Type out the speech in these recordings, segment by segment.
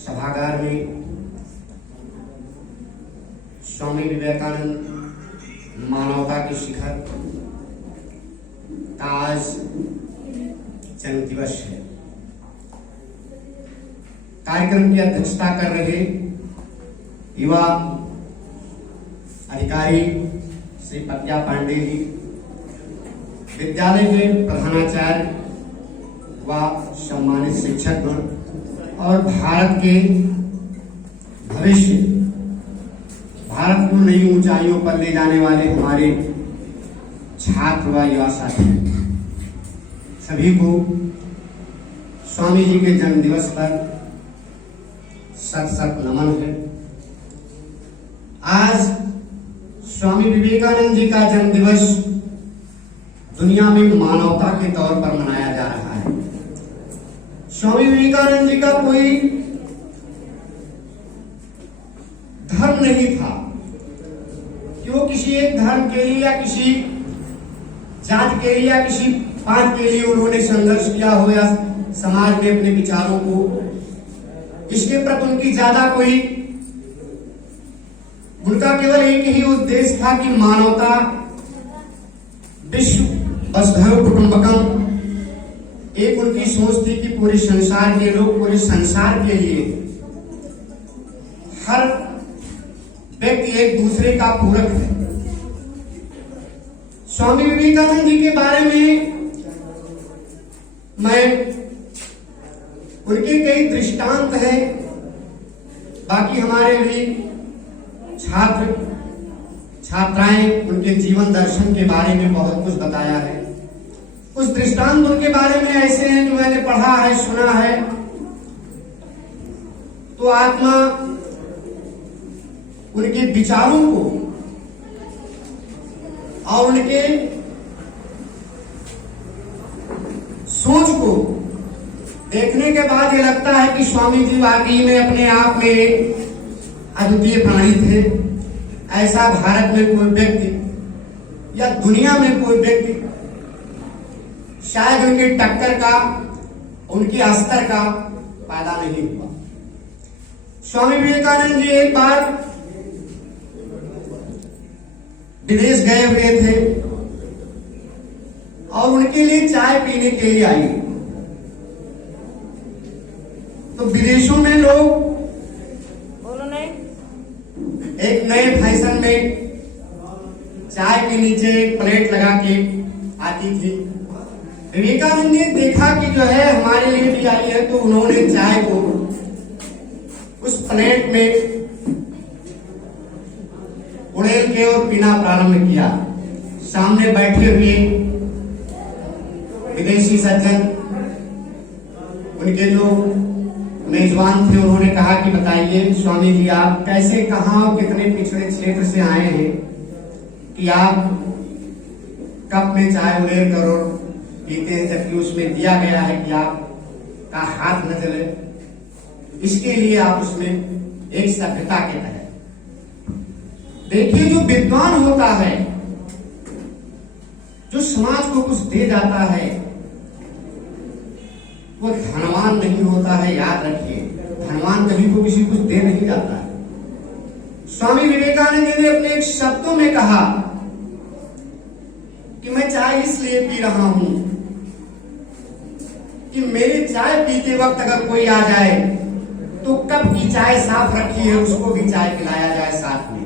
सभागार में स्वामी विवेकानंद मानवता के शिखर का आज जन्म दिवस है। कार्यक्रम की अध्यक्षता कर रहे युवा अधिकारी श्री पत्या पांडे जी, विद्यालय के प्रधानाचार्य व सम्मानित शिक्षकगण और भारत के भविष्य, भारत को नई ऊंचाइयों पर ले जाने वाले हमारे छात्र व युवा साथी, सभी को स्वामी जी के जन्म दिवस पर सत सत नमन है। आज स्वामी विवेकानंद जी का जन्म दिवस दुनिया में मानवता के तौर पर मनाया जा रहा है। स्वामी विवेकानंद जी का कोई धर्म नहीं था कि वो किसी एक धर्म के लिए या किसी जाति के लिए या किसी पांच के लिए उन्होंने संघर्ष किया हो या समाज में अपने विचारों को, इसके प्रति उनकी ज्यादा कोई, उनका केवल एक ही उद्देश्य था कि मानवता, विश्व वसुधैव कुटुंबकम, एक उनकी सोच थी कि पूरे संसार के लोग, पूरे संसार के लिए हर व्यक्ति एक दूसरे का पूरक है। स्वामी विवेकानंद जी के बारे में मैं, उनके कई दृष्टांत हैं, बाकी हमारे भी छात्र छात्राएं उनके जीवन दर्शन के बारे में बहुत कुछ बताया है। कुछ दृष्टांत उनके बारे में ऐसे हैं जो मैंने पढ़ा है, सुना है, तो आत्मा उनके विचारों को और उनके सोच को देखने के बाद ये लगता है कि स्वामी जी वाकई में अपने आप में अद्वितीय प्राणी थे। ऐसा भारत में कोई व्यक्ति या दुनिया में कोई व्यक्ति शायद उनके टक्कर का, उनकी स्तर का पैदा नहीं हुआ। स्वामी विवेकानंद जी एक बार विदेश गए हुए थे और उनके लिए चाय पीने के लिए आई, तो विदेशों में लोग एक नए फैशन में चाय के नीचे एक प्लेट लगा के आती थी। विवेकानंद ने देखा कि जो है हमारे लिए भी आई है, तो उन्होंने चाय को उस प्लेट में उड़ेल के और पीना प्रारंभ किया। सामने बैठे हुए विदेशी सज्जन, उनके जो मेजबान थे, उन्होंने कहा कि बताइए स्वामी जी, आप कैसे, कहां और कितने पिछड़े क्षेत्र से आए हैं कि आप कप में चाय उड़ेल कर और पीते हैं, जबकि उसमें दिया गया है कि आप का हाथ न जले, इसके लिए आप उसमें एक सभ्यता के तहत। देखिए, जो विद्वान होता है, जो समाज को कुछ दे जाता है, वो धनवान नहीं होता है। याद रखिए, धनवान कभी को किसी कुछ दे नहीं जाता है। स्वामी विवेकानंद जी ने अपने एक शब्दों में कहा कि मैं चाय इसलिए पी रहा हूं कि मेरे चाय पीते वक्त अगर कोई आ जाए तो कप की चाय साफ रखी है, उसको भी चाय पिलाया जाए साथ में।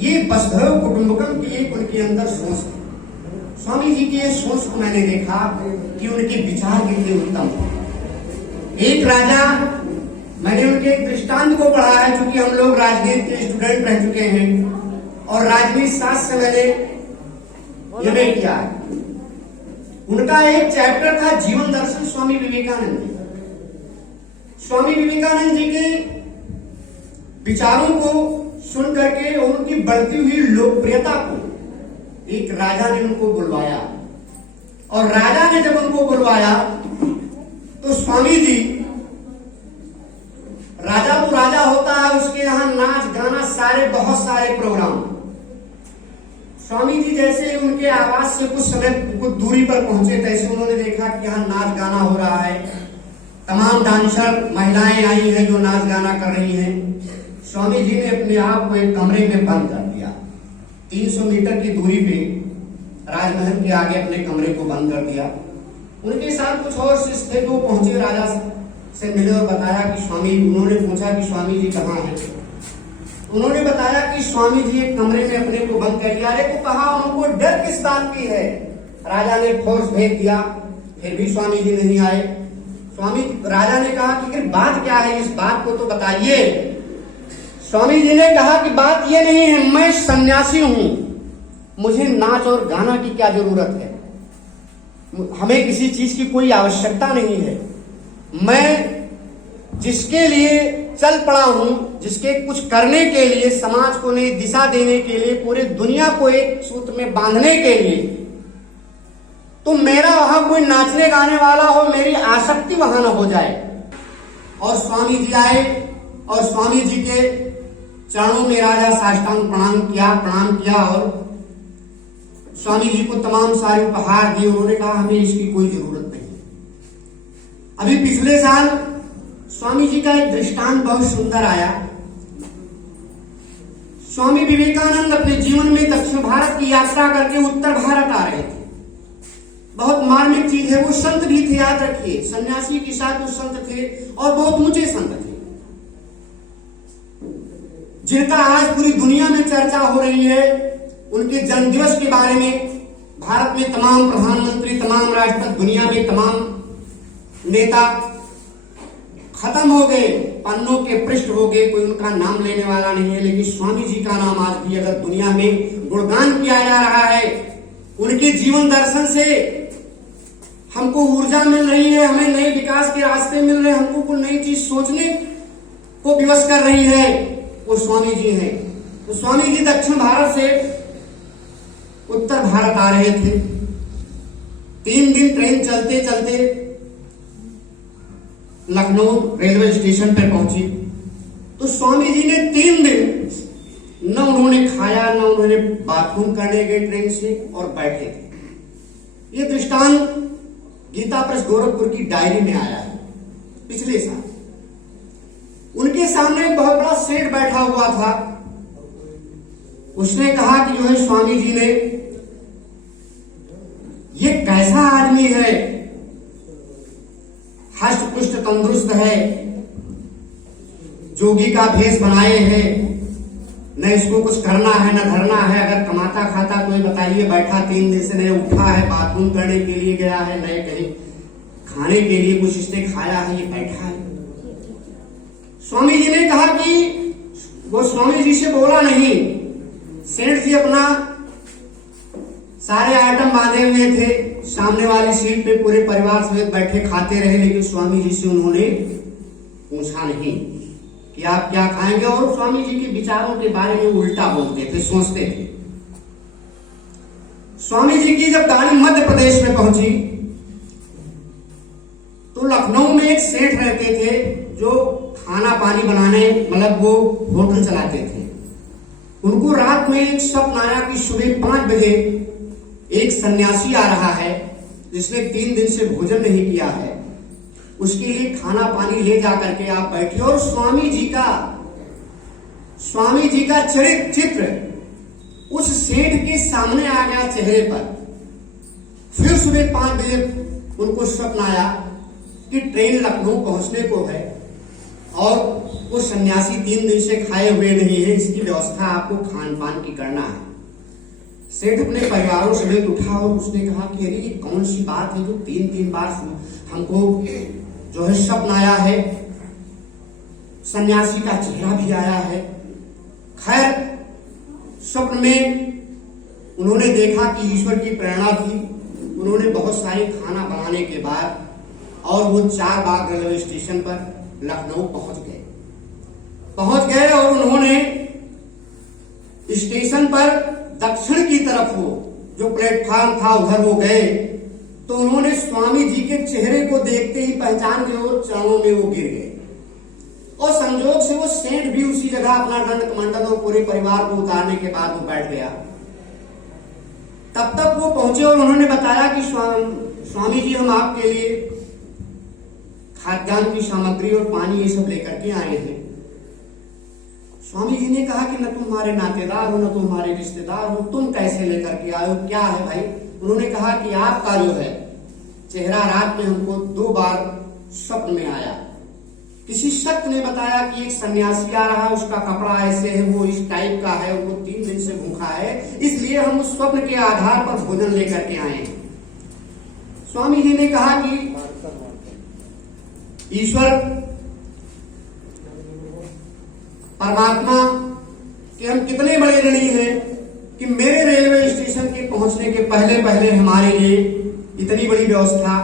ये वसुधैव कुटुंबकम की एक उनके अंदर सोच थी। स्वामी जी की ये सोच को मैंने देखा कि उनके विचार कितने उत्तम थे। एक राजा, मैंने उनके एक दृष्टांत को पढ़ा है, क्योंकि हम लोग राजनीति के स्टूडेंट रह चुके हैं और राजनीति शास्त्र से मैंने एमए किया है। उनका एक चैप्टर था जीवन दर्शन स्वामी विवेकानंद जी। स्वामी विवेकानंद जी के विचारों को सुन करके और उनकी बढ़ती हुई लोकप्रियता को एक राजा ने उनको बुलवाया, और राजा ने जब उनको बुलवाया तो स्वामी जी, राजा तो राजा होता है, उसके यहां नाच गाना सारे, बहुत सारे प्रोग्राम। स्वामी जी जैसे उनके आवास से कुछ समय, कुछ दूरी पर पहुंचे, तैसे उन्होंने देखा कि यहाँ नाच गाना हो रहा है तमाम डांसर महिलाएं आई हैं जो नाच गाना कर रही हैं। स्वामी जी ने अपने आप को एक कमरे में बंद कर दिया। 300 मीटर की दूरी पे राजमहल के आगे अपने कमरे को बंद कर दिया। उनके साथ कुछ और शिष्य थे जो पहुंचे, राजा से मिले और बताया कि स्वामी, उन्होंने पूछा कि स्वामी जी कहाँ हैं। उन्होंने बताया कि स्वामी जी एक कमरे में अपने को बंद कर लिया। अरे तो कहा, उनको डर किस बात की है? राजा ने फोर्स भेज दिया, फिर भी स्वामी जी नहीं आए। राजा ने कहा कि फिर बात क्या है, इस बात को तो बताइए। स्वामी जी ने कहा कि बात ये नहीं है, मैं सन्यासी हूं, मुझे नाच और गाना की क्या जरूरत है, हमें किसी चीज की कोई आवश्यकता नहीं है। मैं जिसके लिए चल पड़ा हूं, जिसके कुछ करने के लिए, समाज को नई दिशा देने के लिए, पूरे दुनिया को एक सूत्र में बांधने के लिए, तो मेरा वहां कोई नाचने गाने वाला हो, मेरी आसक्ति वहां न हो जाए। और स्वामी जी आए और स्वामी जी के चरणों में राजा साष्टांग प्रणाम किया और स्वामी जी को तमाम सारे उपहार दिए। उन्होंने कहा हमें इसकी कोई जरूरत नहीं। अभी पिछले साल स्वामी जी का एक दृष्टांत बहुत सुंदर आया। स्वामी विवेकानंद अपने जीवन में दक्षिण भारत की यात्रा करके उत्तर भारत आ रहे थे। बहुत मार्मिक चीज है, वो संत भी थे, याद रखिए, सन्यासी के साथ वो संत थे और बहुत ऊंचे संत थे, जिनका आज पूरी दुनिया में चर्चा हो रही है। उनके जन्मदिवस के बारे में भारत में तमाम प्रधानमंत्री, तमाम राष्ट्रपति, दुनिया में तमाम नेता खत्म हो गए, पन्नों के पृष्ठ हो गए, कोई उनका नाम लेने वाला नहीं है। लेकिन स्वामी जी का नाम आज भी अगर दुनिया में गुणगान किया जा रहा है, उनके जीवन दर्शन से हमको ऊर्जा मिल रही है, हमें नए विकास के रास्ते मिल रहे हैं, हमको कोई नई चीज सोचने को विवश कर रही है, वो स्वामी जी हैं। तो स्वामी जी दक्षिण भारत से उत्तर भारत आ रहे थे। 3 दिन ट्रेन चलते चलते लखनऊ रेलवे स्टेशन पर पहुंची। तो स्वामी जी ने 3 दिन न उन्होंने खाया, न उन्होंने बाथरूम करने गए ट्रेन से, और बैठे थे। ये दृष्टांत गीता प्रेस गोरखपुर की डायरी में आया है पिछले साल। उनके सामने एक बहुत बड़ा सेठ बैठा हुआ था। उसने कहा कि जो है स्वामी जी ने, ये कैसा आदमी है, हष्ट पुष्ट तंदुरुस्त है, जोगी का भेष बनाए है, न इसको कुछ करना है न धरना है, अगर कमाता खाता कोई बताइए, बैठा 3 दिन से, न उठा है, बाथरूम करने के लिए गया है, न कहीं खाने के लिए कुछ इसने खाया है, ये बैठा है। स्वामी जी ने कहा कि वो स्वामी जी से बोला नहीं। सेठ जी अपना सारे आइटम बांधे हुए थे, सामने वाली सीट पे पूरे परिवार समेत बैठे खाते रहे, लेकिन स्वामी जी से उन्होंने पूछा नहीं कि आप क्या खाएंगे। और स्वामी जी के विचारों के बारे में उल्टा बोलते थे, सोचते थे। स्वामी जी की जब गाड़ी मध्य प्रदेश में पहुंची तो लखनऊ में एक सेठ रहते थे जो खाना पानी बनाने, मतलब वो होटल चलाते थे। उनको रात में एक स्वप्न आया कि सुबह 5 बजे एक सन्यासी आ रहा है जिसने 3 दिन से भोजन नहीं किया है, उसके लिए खाना पानी ले जा करके आप बैठिए। और स्वामी जी का चित्र उस सेठ के सामने आ गया चेहरे पर। फिर सुबह 5 बजे उनको स्वप्न आया कि ट्रेन लखनऊ पहुंचने को है और वो सन्यासी 3 दिन से खाए हुए नहीं है, इसकी व्यवस्था आपको खान पान की करना है। सेठ अपने परिवारों समेत उठा और उसने कहा कि अरे ये कौन सी बात है जो 3 बार हमको जो है स्वप्न आया है, सन्यासी का चेहरा भी आया है। खैर, स्वप्न में उन्होंने देखा कि ईश्वर की प्रेरणा थी। उन्होंने बहुत सारे खाना बनाने के बाद और वो 4 बाग रेलवे स्टेशन पर लखनऊ पहुंच गए और उन्होंने स्टेशन पर दक्षिण की तरफ वो जो प्लेटफॉर्म था उधर वो गए तो उन्होंने स्वामी जी के चेहरे को देखते ही पहचान गए और चरणों में वो गिर गए। और संजोग से वो सेठ भी उसी जगह अपना दंड कमंडल और पूरे परिवार को उतारने के बाद वो बैठ गया। तब तक वो पहुंचे और उन्होंने बताया कि स्वामी जी हम आपके लिए खाद्यान्न की सामग्री और पानी ये सब लेकर के आए हैं। स्वामी जी ने कहा कि न तुम हमारे नातेदार हो, न तुम हमारे रिश्तेदार हो, तुम कैसे लेकर के आए हो, क्या है भाई? उन्होंने कहा कि आपका जो है चेहरा रात में हमको 2 बार स्वप्न में आया। किसी शख्स ने बताया कि एक सन्यासी आ रहा है, उसका कपड़ा ऐसे है, वो इस टाइप का है, वो 3 दिन से भूखा है, इसलिए हम उस स्वप्न के आधार पर भोजन लेकर के आए। स्वामी जी ने कहा कि ईश्वर परमात्मा के हम कितने बड़े ऋणी हैं कि मेरे रेलवे स्टेशन के पहुंचने के पहले पहले हमारे लिए इतनी बड़ी व्यवस्था।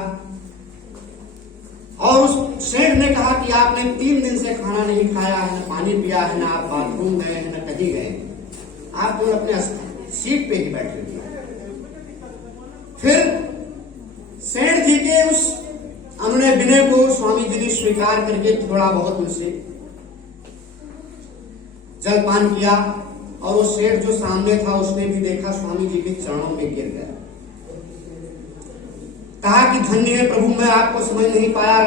और उस सेठ ने कहा कि आपने 3 दिन से खाना नहीं खाया है, न पानी पिया है, न आप बाथरूम गए हैं, न कहीं गए, आप तो अपने सीट पे ही बैठे थे। फिर सेठ जी के उस अनुनय विनय को स्वामी जी ने स्वीकार करके थोड़ा बहुत उनसे जलपान किया। और वो सेठ जो सामने था उसने भी देखा, स्वामी जी के चरणों में गिर गया। कहा कि धन्य है प्रभु, मैं आपको समझ नहीं पाया,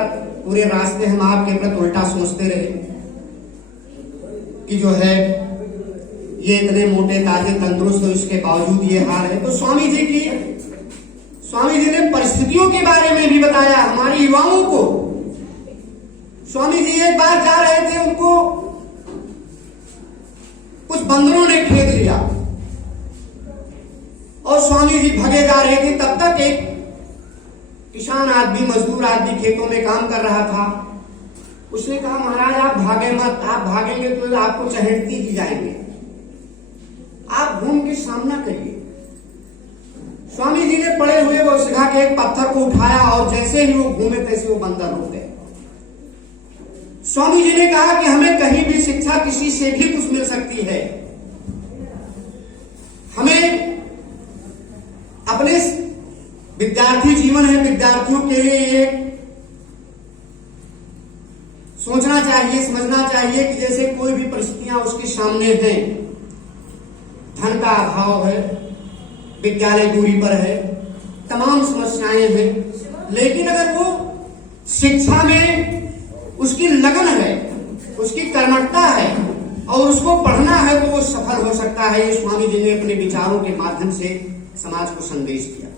पूरे रास्ते हम आपके प्रति उल्टा सोचते रहे कि जो है ये इतने मोटे ताजे तंदुरुस्त हो, इसके बावजूद ये हाल है। तो स्वामी जी ने परिस्थितियों के बारे में भी बताया हमारे युवाओं को। स्वामी जी एक बार जा रहे थे, उनको कुछ बंदरों ने खेद लिया और स्वामी जी भगे जा रहे थे। तब तक एक किसान आदमी, मजदूर आदमी खेतों में काम कर रहा था। उसने कहा महाराज आप भागे मत, आप भागेंगे तो आपको चहेटती ही जाएंगे, आप घूम के सामना करिए। स्वामी जी ने पड़े हुए वो सिखा के एक पत्थर को उठाया और जैसे ही वो घूमे तैसे वो बंदर रुक गए। स्वामी जी ने कहा कि हमें कहीं भी शिक्षा किसी से भी कुछ मिल सकती है, हमें अपने विद्यार्थी जीवन है, विद्यार्थियों के लिए ये सोचना चाहिए, समझना चाहिए कि जैसे कोई भी परिस्थितियां उसके सामने हैं, धन का अभाव है, विद्यालय दूरी पर है, तमाम समस्याएं हैं, लेकिन अगर वो शिक्षा में उसकी लगन है, उसकी कर्मठता है और उसको पढ़ना है तो वो सफल हो सकता है। ये स्वामी जी ने अपने विचारों के माध्यम से समाज को संदेश दिया।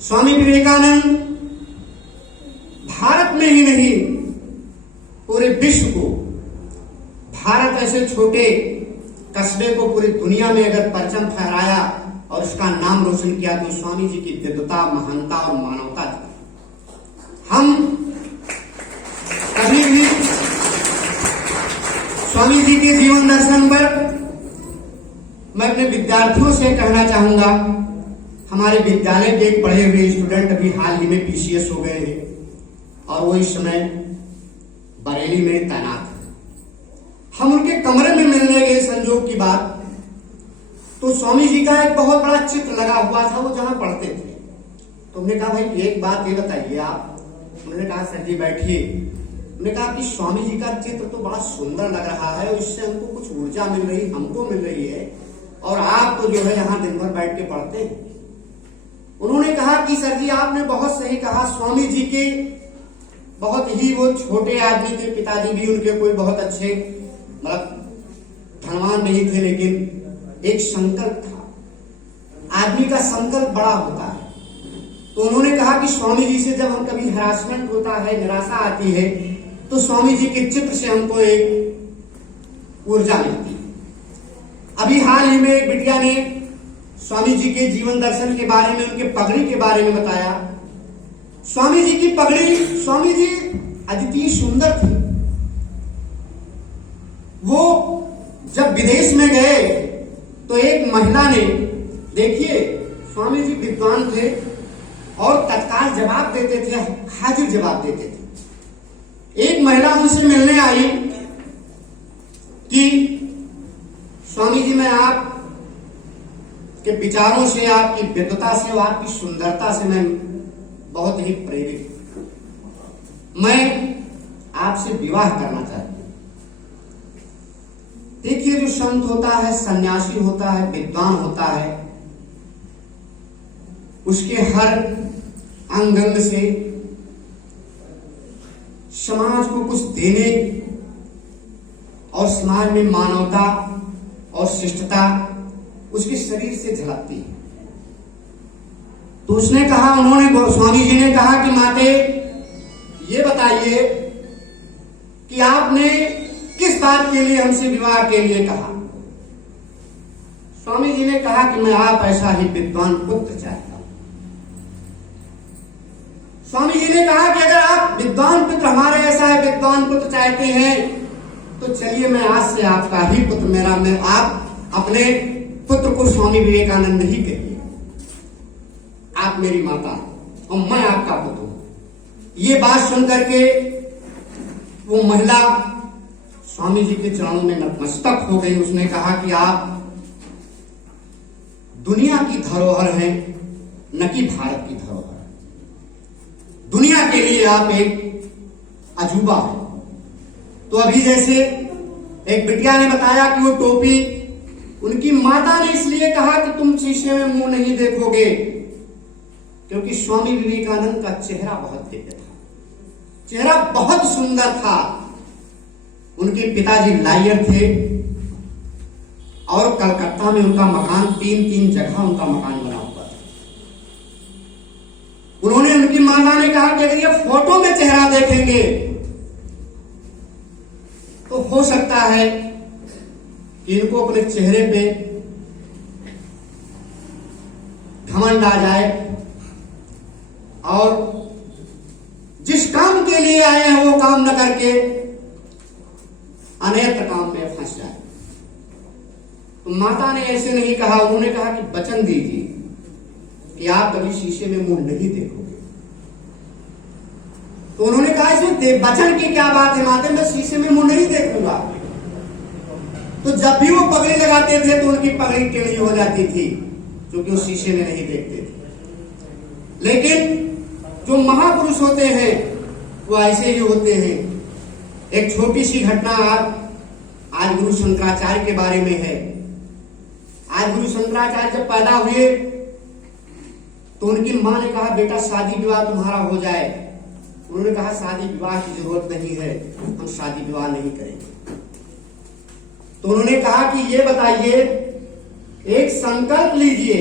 स्वामी विवेकानंद भारत में ही नहीं पूरे विश्व को, भारत ऐसे छोटे कस्बे को पूरी दुनिया में अगर परचम फहराया और उसका नाम रोशन किया तो स्वामी जी की दिव्यता, महानता और मानवता थी। हम कभी भी स्वामी जी के जीवन दर्शन पर मैं अपने विद्यार्थियों से कहना चाहूंगा, हमारे विद्यालय के एक पढ़े हुए स्टूडेंट अभी हाल ही में पीसीएस हो गए हैं और वो इस समय बरेली में तैनात है। हम उनके कमरे में मिलने गए, संजोग की बात, तो स्वामी जी का एक बहुत बड़ा चित्र लगा हुआ था वो जहां पढ़ते थे। तो हमने कहा भाई एक बात ये बताइए आप। उन्होंने कहा सर जी बैठिए। उन्होंने कहा कि स्वामी जी का चित्र तो बड़ा सुंदर लग रहा है, इससे हमको कुछ ऊर्जा मिल रही, हमको मिल रही है, और आप तो जो है यहाँ दिन भर बैठ के पढ़ते हैं। उन्होंने कहा कि सर जी आपने बहुत सही कहा, स्वामी जी के बहुत ही वो छोटे आदमी थे, पिताजी भी उनके कोई बहुत अच्छे मतलब धनवान नहीं थे, लेकिन एक संकल्प था। आदमी का संकल्प बड़ा होता है। तो उन्होंने कहा कि स्वामी जी से जब हम कभी हरासमेंट होता है, निराशा आती है, तो स्वामी जी के चित्र से हमको एक ऊर्जा मिलती है। अभी हाल ही में एक बिटिया ने स्वामी जी के जीवन दर्शन के बारे में, उनके पगड़ी के बारे में बताया। स्वामी जी की पगड़ी, स्वामी जी अद्वितीय सुंदर थी। वो जब विदेश में गए तो एक महिला ने, देखिए स्वामी जी विद्वान थे और तत्काल जवाब देते थे, हाजिर जवाब देते थे। एक महिला उनसे मिलने आई कि स्वामी जी मैं आप के विचारों से, आपकी विद्वता से और आपकी सुंदरता से मैं बहुत ही प्रेरित हूं, मैं आपसे विवाह करना चाहती हूं। देखिए जो संत होता है, सन्यासी होता है, विद्वान होता है, उसके हर अंग अंग से समाज को कुछ देने और समाज में मानवता और शिष्टता उसके शरीर से झलकती है। तो उसने कहा, उन्होंने स्वामी जी ने कहा कि माते ये बताइए कि आपने किस बात के लिए हमसे विवाह के लिए कहा। स्वामी जी ने कहा कि मैं आप ऐसा ही विद्वान पुत्र चाहता हूं। स्वामी जी ने कहा कि अगर आप विद्वान पुत्र, हमारे ऐसा है विद्वान पुत्र चाहते हैं तो चलिए मैं आज से आपका ही पुत्र, मैं आप अपने पुत्र को स्वामी विवेकानंद ही कहिए। आप मेरी माता और मैं आपका पुत्र हूं। ये बात सुनकर के वो महिला स्वामी जी के चरणों में नतमस्तक हो गई। उसने कहा कि आप दुनिया की धरोहर हैं, न कि भारत की धरोहर। दुनिया के लिए आप एक अजूबा हैं। तो अभी जैसे एक बिटिया ने बताया कि वो टोपी उनकी माता ने इसलिए कहा कि तुम शीशे में मुंह नहीं देखोगे, क्योंकि स्वामी विवेकानंद का चेहरा बहुत दिव्य था, चेहरा बहुत सुंदर था। उनके पिताजी लायर थे और कलकत्ता में उनका मकान, 3 जगह उनका मकान बना हुआ था। उन्होंने, उनकी माता ने कहा कि अगर ये फोटो में चेहरा देखेंगे तो हो सकता है कि इनको अपने चेहरे पे घमंड आ जाए और जिस काम के लिए आए हैं वो काम न करके अनैतिक काम में फंस जाए। तो माता ने ऐसे नहीं कहा, उन्होंने कहा कि वचन दीजिए कि आप कभी शीशे में मुंह नहीं देखोगे। तो उन्होंने कहा इसमें वचन की क्या बात है माते, मैं शीशे में मुंह नहीं देखूंगा। तो जब भी वो पगड़ी लगाते थे तो उनकी पगड़ी टेढ़ी हो जाती थी, क्योंकि वो शीशे में नहीं देखते थे। लेकिन जो महापुरुष होते हैं वो ऐसे ही होते हैं। एक छोटी सी घटना आज गुरु शंकराचार्य के बारे में है। आज गुरु शंकराचार्य जब पैदा हुए तो उनकी मां ने कहा बेटा शादी विवाह तुम्हारा हो जाए। उन्होंने कहा शादी विवाह की जरूरत नहीं है, हम शादी विवाह नहीं करेंगे। तो उन्होंने कहा कि ये बताइए, एक संकल्प लीजिए।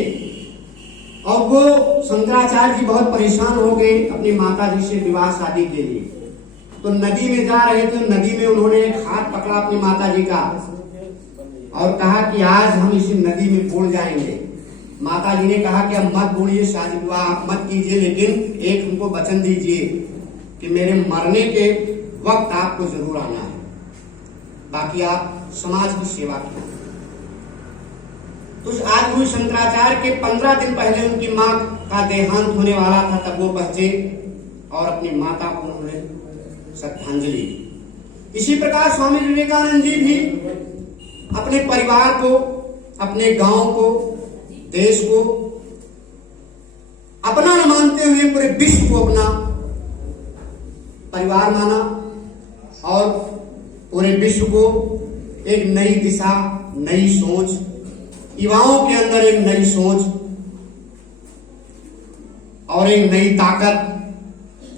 और वो शंकराचार्य जी बहुत परेशान हो गए अपनी माता जी से विवाह शादी के लिए। तो नदी में जा रहे थे, नदी में उन्होंने एक हाथ पकड़ा अपनी माता जी का और कहा कि आज हम इसी नदी में बूड़ जाएंगे। माता जी ने कहा कि अब मत बूढ़िए, शादी विवाह आप मत कीजिए, लेकिन एक हमको वचन दीजिए कि मेरे मरने के वक्त आपको जरूर आना है, बाकी आप समाज की सेवा कीजिए। तो आज गुरु शंकराचार्य के 15 दिन पहले उनकी मां का देहांत होने वाला था, तब वो पहुंचे और अपनी माता को उन्होंने श्रद्धांजलि दी। इसी प्रकार स्वामी विवेकानंद जी भी अपने परिवार को, अपने गांव को, देश को अपना न मानते हुए पूरे विश्व को अपना परिवार माना और पूरे विश्व को एक नई दिशा, नई सोच, युवाओं के अंदर एक नई सोच और एक नई ताकत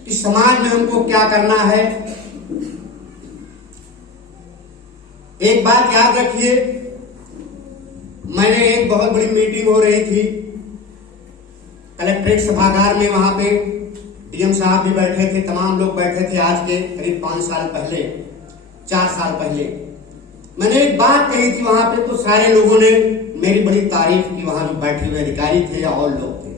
कि समाज में हमको क्या करना है। एक बात याद रखिए, मैंने एक बहुत बड़ी मीटिंग हो रही थी कलेक्ट्रेट सभागार में, वहां पे डीएम साहब भी बैठे थे, तमाम लोग बैठे थे। आज के करीब 5 साल पहले, 4 साल पहले मैंने एक बात कही थी वहां पे, तो सारे लोगों ने मेरी बड़ी तारीफ की। वहां जो बैठे हुए अधिकारी थे या और लोग थे।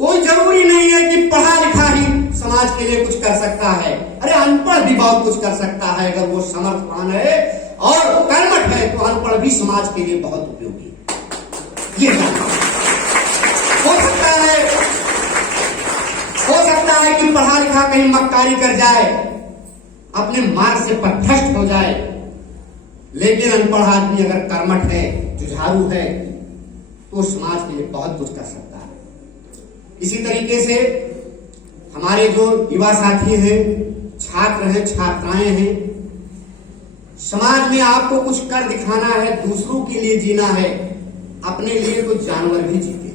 कोई जरूरी नहीं है कि पढ़ा लिखा ही समाज के लिए कुछ कर सकता है। अरे अनपढ़ भी बहुत कुछ कर सकता है, अगर वो समर्थवान है और कर्मठ है तो अनपढ़ भी समाज के लिए बहुत उपयोगी है। ये हो सकता है कि पढ़ा लिखा कहीं मक्कारी कर जाए, अपने मार्ग से पथभ्रष्ट हो जाए, लेकिन अनपढ़ आदमी अगर कर्मठ है, जुझारू है, तो समाज के लिए बहुत कुछ कर सकता है। इसी तरीके से हमारे जो युवा साथी हैं, छात्र हैं, छात्राएं हैं, समाज में आपको कुछ कर दिखाना है, दूसरों के लिए जीना है, अपने लिए तो जानवर भी जीते।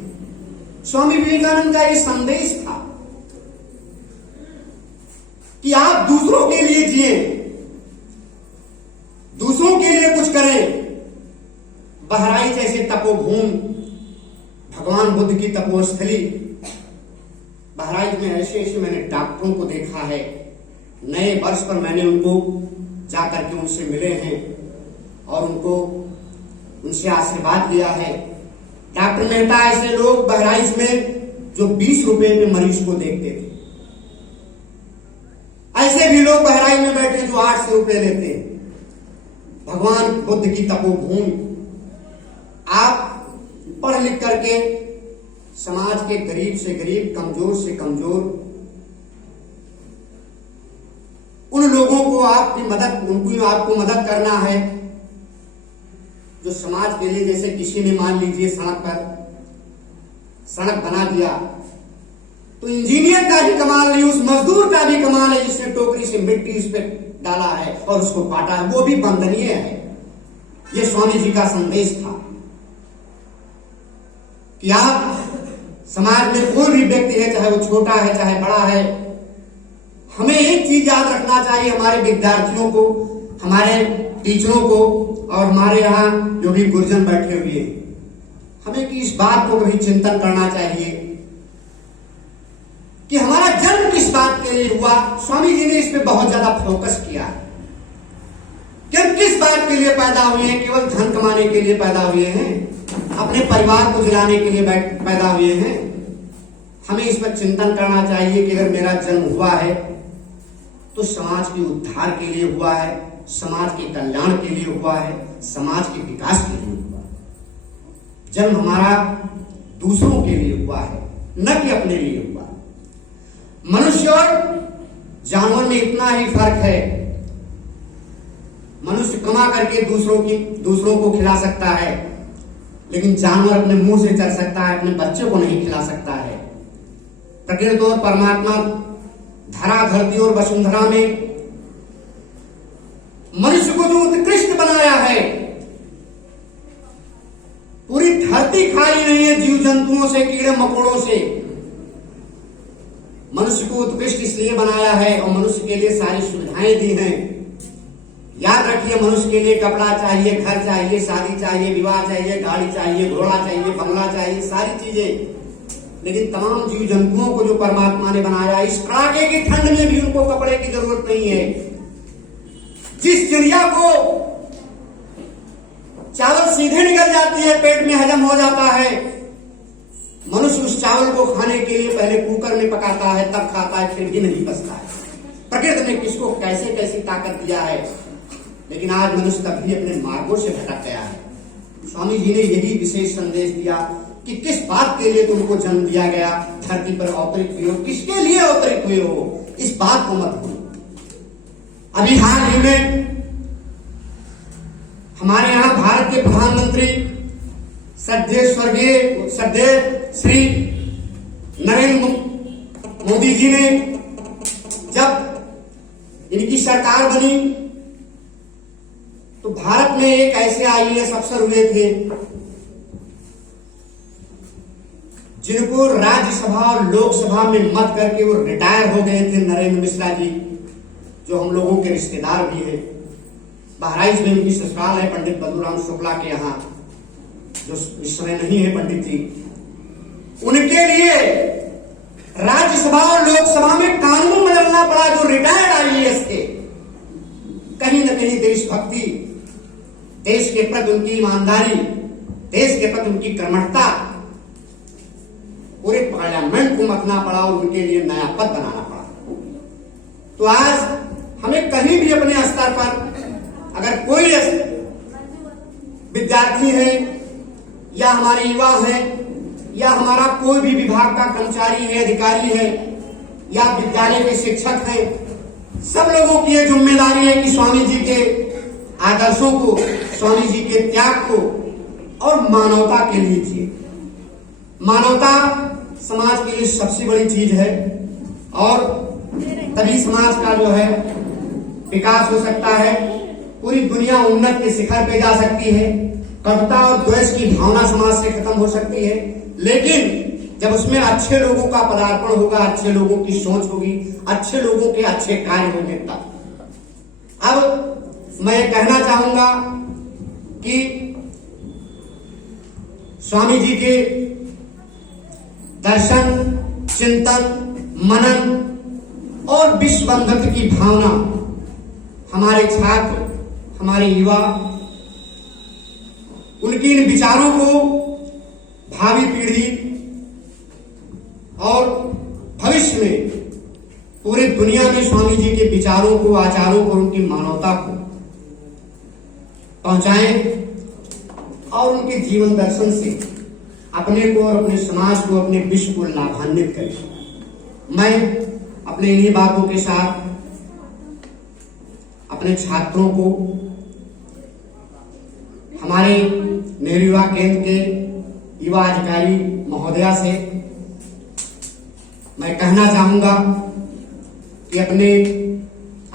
स्वामी विवेकानंद का ये संदेश था कि आप दूसरों के लिए जिए, दूसरों के लिए कुछ करें। बहराइच जैसे तपोभूमि, भगवान बुद्ध की तपोस्थली, बहराइच में ऐसे ऐसे मैंने डॉक्टरों को देखा है। नए वर्ष पर मैंने उनको जाकर के उनसे मिले हैं और उनसे आशीर्वाद लिया है। डॉक्टर मेहता ऐसे लोग बहराइच में जो 20 रुपए में मरीज को देखते थे, ऐसे भी लोग बहराइच में बैठे जो 800 रुपए लेते हैं। भगवान बुद्ध की तपोभूमि, आप पढ़ लिख करके समाज के गरीब से गरीब, कमजोर से कमजोर उन लोगों को आपको मदद करना है जो समाज के लिए, जैसे किसी ने मान लीजिए सड़क बना दिया, तो इंजीनियर का भी कमाल नहीं, उस मजदूर का भी कमाल है जिसने टोकरी से मिट्टी इस पे डाला है और उसको काटा है, वो भी वंदनीय है। ये स्वामी जी का संदेश था कि आप समाज में कोई भी व्यक्ति है, चाहे वो छोटा है चाहे बड़ा है, हमें एक चीज याद रखना चाहिए, हमारे विद्यार्थियों को, हमारे टीचरों को और हमारे यहाँ जो भी गुरुजन बैठे हुए हैं, हमें कि इस बात को कभी चिंतन करना चाहिए कि हमारा जन्म किस बात के लिए हुआ। स्वामी जी ने इस पे बहुत ज्यादा फोकस किया है कि हम किस बात के लिए पैदा हुए हैं। केवल धन कमाने के लिए पैदा हुए हैं, अपने परिवार को जिलाने के लिए पैदा हुए हैं। हमें इस पर चिंतन करना चाहिए कि अगर मेरा जन्म हुआ है तो समाज के उद्धार के लिए हुआ है, समाज के कल्याण के लिए हुआ है, समाज के विकास के लिए हुआ है। जन्म हमारा दूसरों के लिए हुआ है, न कि अपने लिए हुआ है। मनुष्य और जानवर में इतना ही फर्क है, मनुष्य कमा करके दूसरों को खिला सकता है, लेकिन जानवर अपने मुंह से चल सकता है, अपने बच्चे को नहीं खिला सकता है। प्रकृति और परमात्मा, धरा धरती और वसुंधरा में मनुष्य को जो उत्कृष्ट बनाया है, पूरी धरती खाली नहीं है जीव जंतुओं से, कीड़े मकोड़ों से। मनुष्य को उत्कृष्ट इसलिए बनाया है और मनुष्य के लिए सारी सुविधाएं दी हैं। याद रखिए, मनुष्य के लिए कपड़ा चाहिए, घर चाहिए, शादी चाहिए, विवाह चाहिए, गाड़ी चाहिए, घोड़ा चाहिए, बंगला चाहिए, सारी चीजें। लेकिन तमाम जीव जंतुओं को जो परमात्मा ने बनाया, इस कड़ाके की ठंड में भी उनको कपड़े की जरूरत नहीं है। जिस चिड़िया को चावल सीधे निकल जाती है, पेट में हजम हो जाता है, मनुष्य उस चावल को खाने के लिए पहले कुकर में पकाता है, तब खाता है, फिर भी नहीं पचता है। प्रकृति ने किसको कैसे कैसी ताकत दिया है, लेकिन आज मनुष्य तब भी अपने मार्गों से भटक गया है। स्वामी जी ने यही विशेष संदेश दिया कि किस बात के लिए तुमको जन्म दिया गया, धरती पर अवतरित हुए हो, किसके लिए अवतरित हुए हो, इस बात को मत भूलो। अभी हाल ही में हमारे यहाँ भारत के प्रधानमंत्री स्वर्गीय श्री नरेंद्र मोदी जी ने जब इनकी सरकार बनी तो भारत में एक ऐसे IAS अफसर हुए थे जिनको राज्यसभा और लोकसभा में मत करके वो रिटायर हो गए थे। नरेंद्र मिश्रा जी, जो हम लोगों के रिश्तेदार भी हैं, बहराइच में उनकी ससुराल है पंडित बलूराम शुक्ला के यहाँ, जो इस समय नहीं है पंडित जी। उनके लिए राज्यसभा और लोकसभा में कानून बदलना पड़ा, जो रिटायर्ड IAS थे। कहीं न कहीं देशभक्ति, देश के प्रति उनकी ईमानदारी, देश के प्रति उनकी कर्मठता, पूरे पार्लियामेंट को मतना पड़ा और उनके लिए नया पद बनाना पड़ा। तो आज हमें कहीं भी अपने स्तर पर अगर कोई विद्यार्थी है या हमारे युवा है या हमारा कोई भी विभाग का कर्मचारी है, अधिकारी है या विद्यालय के शिक्षक है, सब लोगों की यह जिम्मेदारी है कि स्वामी जी के आदर्शों को, स्वामी जी के त्याग को और मानवता के लिए जिए। मानवता समाज के लिए सबसे बड़ी चीज है और तभी समाज का जो है विकास हो सकता है, पूरी दुनिया उन्नत के शिखर पे जा सकती है, कटुता और द्वेष की भावना समाज से खत्म हो सकती है। लेकिन जब उसमें अच्छे लोगों का पदार्पण होगा, अच्छे लोगों की सोच होगी, अच्छे लोगों के अच्छे कार्य होंगे तब। अब मैं कहना चाहूंगा कि स्वामी जी के दर्शन, चिंतन, मनन और विश्व बंधुत्व की भावना हमारे छात्र, हमारे युवा, उनके इन विचारों को भावी पीढ़ी और भविष्य में पूरे दुनिया में स्वामी जी के विचारों को, आचारों को, उनकी मानवता को पहुंचाएं और उनके जीवन दर्शन से अपने को और अपने समाज को, अपने विश्व को लाभान्वित करें। मैं अपने इन्हीं बातों के साथ अपने छात्रों को, हमारे नेहरू युवा केंद्र के युवा अधिकारी महोदया से मैं कहना चाहूंगा कि अपने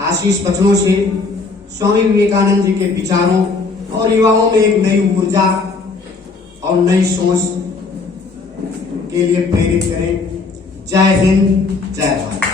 आशीष वचनों से स्वामी विवेकानंद जी के विचारों और युवाओं में एक नई ऊर्जा और नई सोच के लिए प्रेरित करें। जय हिंद, जय भारत।